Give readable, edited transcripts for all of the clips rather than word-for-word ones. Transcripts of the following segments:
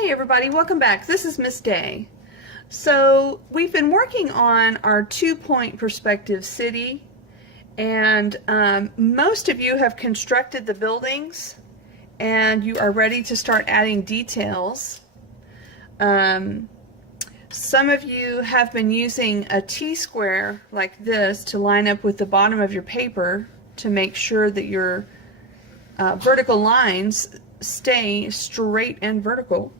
Hey everybody, welcome back. This is Miss Day. So we've been working on our 2-point perspective city, and most of you have constructed the buildings and you are ready to start adding details. Some of you have been using a T-square like this to line up with the bottom of your paper to make sure that your vertical lines stay straight and vertical.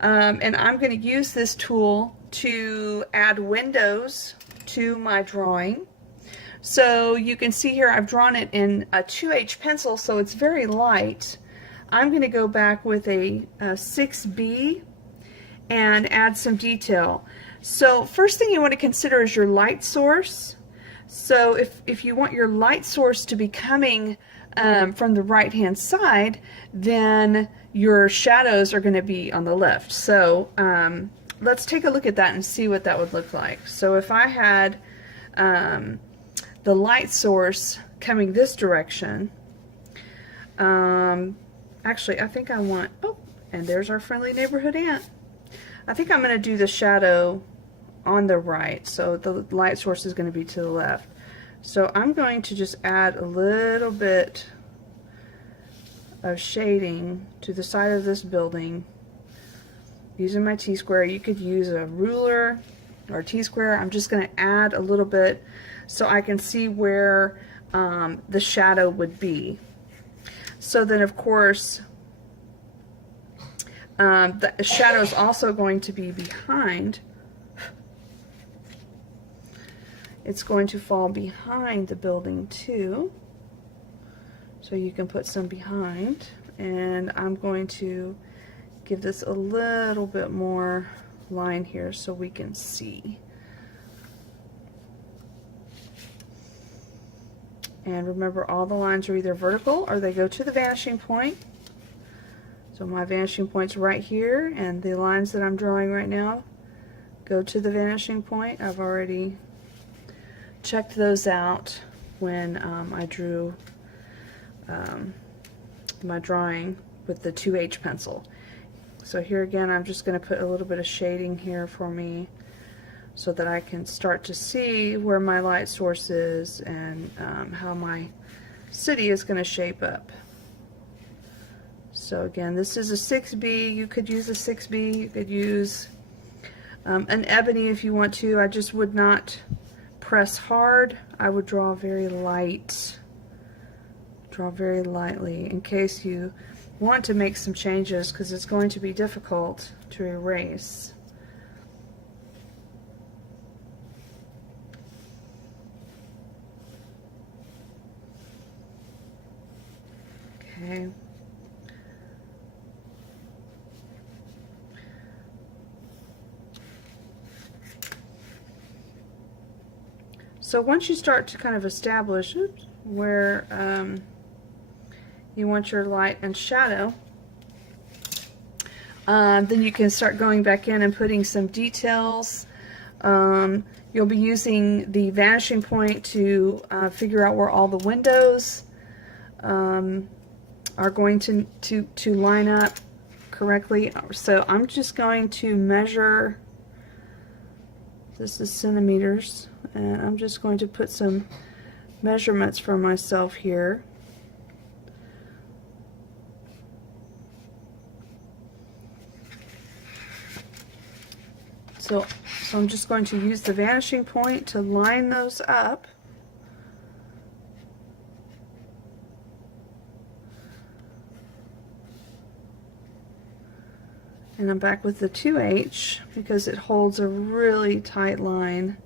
And I'm going to use this tool to add windows to my drawing. So you can see here I've drawn it in a 2H pencil, so it's very light. I'm going to go back with a 6B and add some detail. So first thing you want to consider is your light source. So if you want your light source to be coming from the right hand side, then your shadows are going to be on the left. So let's take a look at that and see what that would look like. So if I had the light source coming this direction, actually I think I want, oh, and there's our friendly neighborhood ant. I think I'm going to do the shadow on the right, so the light source is going to be to the left. So I'm going to just add a little bit of shading to the side of this building using my T-square. You could use a ruler or a T-square. I'm just going to add a little bit so I can see where the shadow would be. So then of course the shadow is also going to be behind. It's going to fall behind the building too. So you can put some behind, and I'm going to give this a little bit more line here so we can see. And remember, all the lines are either vertical or they go to the vanishing point. So my vanishing point's right here, and the lines that I'm drawing right now go to the vanishing point. I've already checked those out when I drew my drawing with the 2H pencil. So here again, I'm just going to put a little bit of shading here for me so that I can start to see where my light source is and how my city is going to shape up. So again, this is a 6B. You could use a 6B. You could use an ebony if you want to. I just would not press hard. I would draw very light. Draw very lightly in case you want to make some changes, because it's going to be difficult to erase. Okay. So once you start to kind of establish where you want your light and shadow, then you can start going back in and putting some details. You'll be using the vanishing point to figure out where all the windows are going to line up correctly. So I'm just going to measure, this is centimeters, and I'm just going to put some measurements for myself here. So I'm just going to use the vanishing point to line those up. And I'm back with the 2H because it holds a really tight line.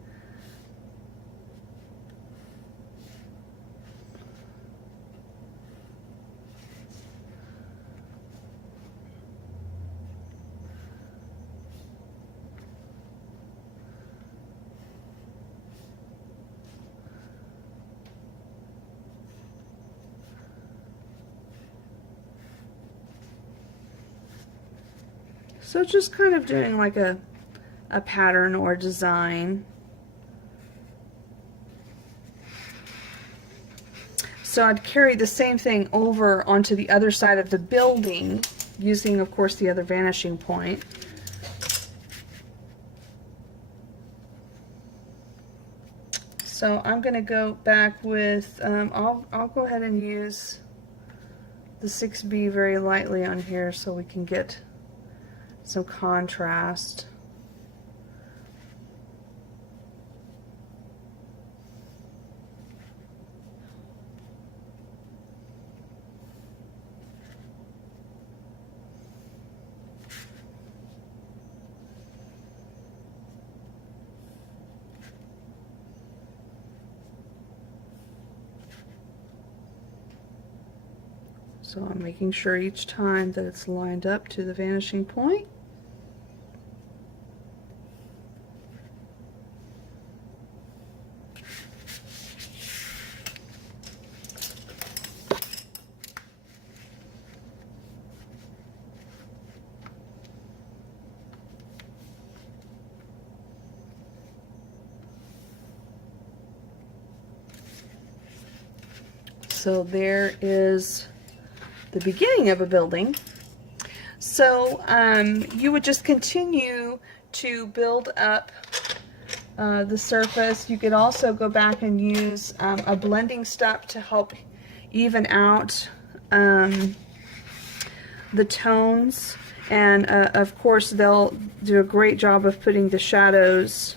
So just kind of doing like a pattern or design. So I'd carry the same thing over onto the other side of the building using, of course, the other vanishing point. So I'm going to go back with, I'll go ahead and use the 6B very lightly on here so we can get some contrast. So I'm making sure each time that it's lined up to the vanishing point. So there is the beginning of a building. So you would just continue to build up the surface. You could also go back and use a blending step to help even out the tones, and of course they'll do a great job of putting the shadows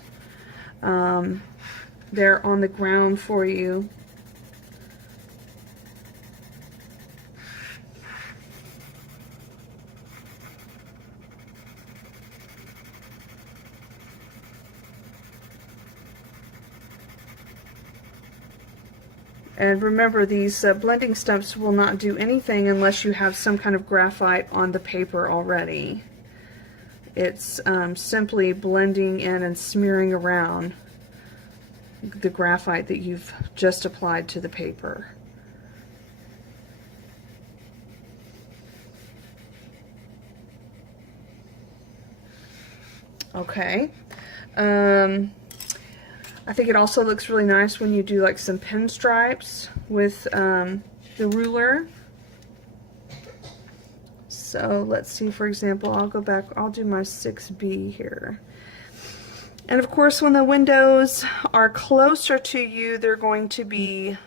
there on the ground for you. And remember, these blending stumps will not do anything unless you have some kind of graphite on the paper already. It's simply blending in and smearing around the graphite that you've just applied to the paper. Okay. I think it also looks really nice when you do like some pinstripes with the ruler. So let's see, for example, I'll go back, I'll do my 6B here. And of course, when the windows are closer to you, they're going to be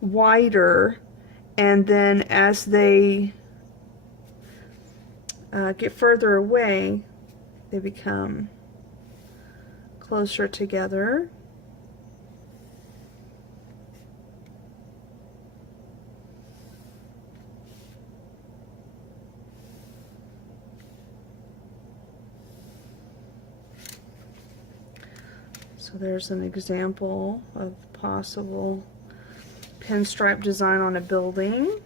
wider, and then as they get further away, they become closer together. So there's an example of possible pinstripe design on a building.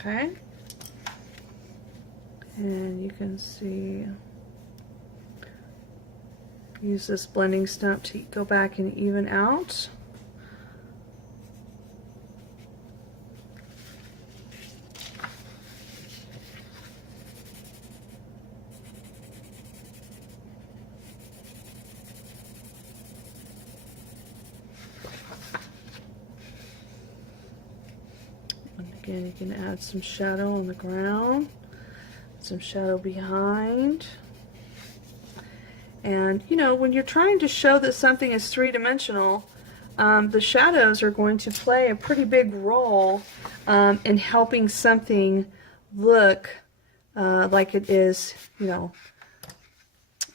Okay, and you can see, use this blending stump to go back and even out. Again, you can add some shadow on the ground, some shadow behind. And you know, when you're trying to show that something is three-dimensional, the shadows are going to play a pretty big role in helping something look like it is, you know,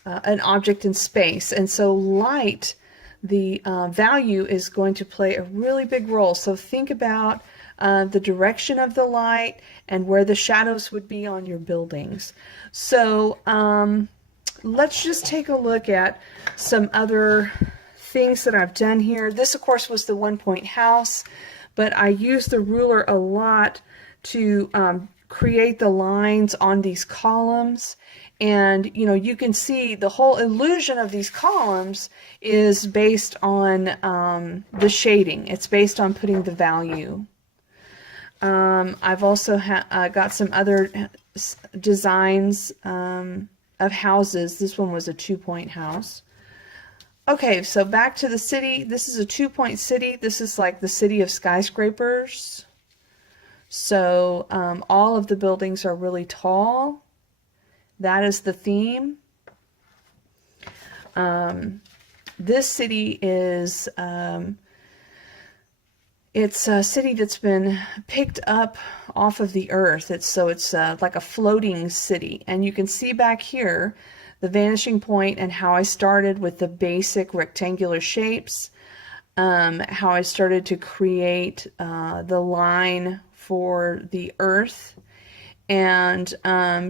an object in space. And so light, the value is going to play a really big role. So think about the direction of the light and where the shadows would be on your buildings. So let's just take a look at some other things that I've done here. This, of course, was the one-point house, but I used the ruler a lot to create the lines on these columns. And you can see the whole illusion of these columns is based on the shading. It's based on putting the value. I've also got some other designs of houses. This one was a 2-point house. Okay, so back to the city. This is a 2-point city. This is like the city of skyscrapers. So all of the buildings are really tall. That is the theme. This city is, it's a city that's been picked up off of the earth. It's like a floating city. And you can see back here the vanishing point and how I started with the basic rectangular shapes, how I started to create the line for the earth. And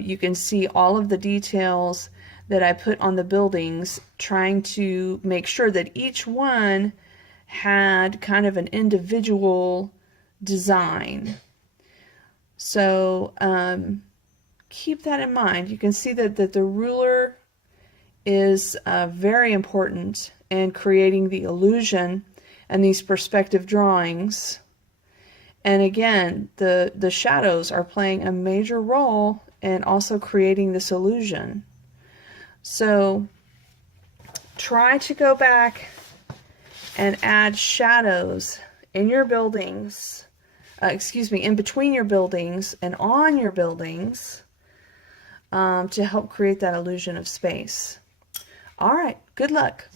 you can see all of the details that I put on the buildings, trying to make sure that each one had kind of an individual design. So keep that in mind. You can see that the ruler is very important in creating the illusion and these perspective drawings. And again, the shadows are playing a major role in also creating this illusion. So try to go back and add shadows in your buildings, in between your buildings and on your buildings to help create that illusion of space. All right, good luck.